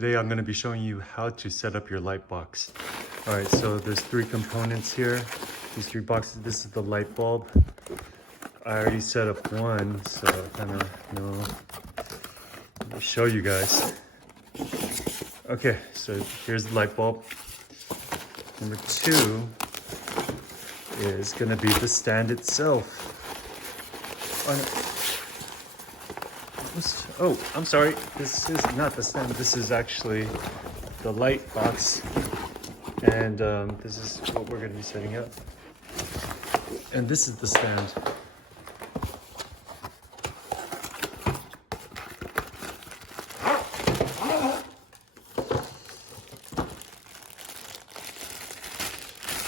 Today I'm going to be showing you how to set up your light box. Alright, so there's 3 components here. These 3 boxes. This is the light bulb. I already set up one, so I kind of know. Let me show you guys. Okay, so here's the light bulb. Number 2 is going to be the stand itself. Oh, I'm sorry. This is not the stand. This is actually the light box. And this is what we're going to be setting up. And this is the stand.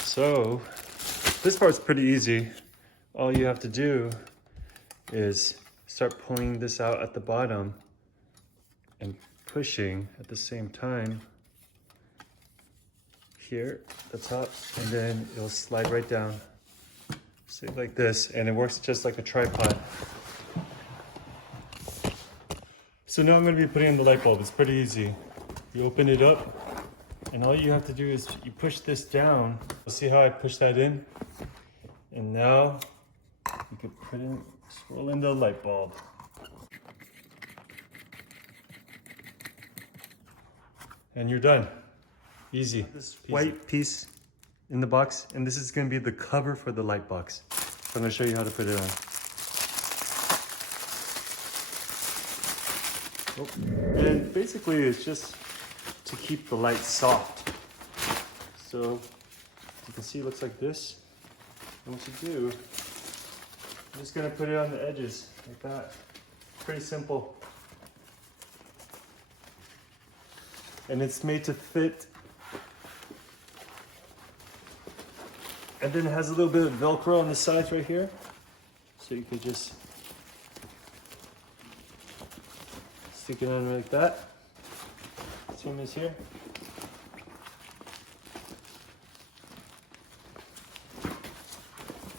So this part's pretty easy. All you have to do is start pulling this out at the bottom and pushing at the same time here at the top, and then it'll slide right down. See, like this, and it works just like a tripod. So now I'm going to be putting in the light bulb. It's pretty easy. You open it up, and all you have to do is you push this down. See how I push that in? And now you can put in, scroll in the light bulb. And you're done. Easy. This white piece in the box, and this is going to be the cover for the light box. So I'm going to show you how to put it on. Oh. And basically it's just to keep the light soft. So you can see it looks like this. And what you do, I'm just going to put it on the edges like that. Pretty simple. And it's made to fit. And then it has a little bit of Velcro on the sides right here. So you could just stick it on like that. Same as here.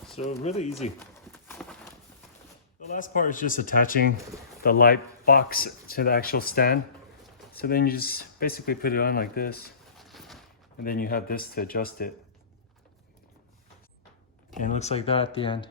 So really easy. The last part is just attaching the light box to the actual stand. So then you just basically put it on like this, and then you have this to adjust it. And it looks like that at the end.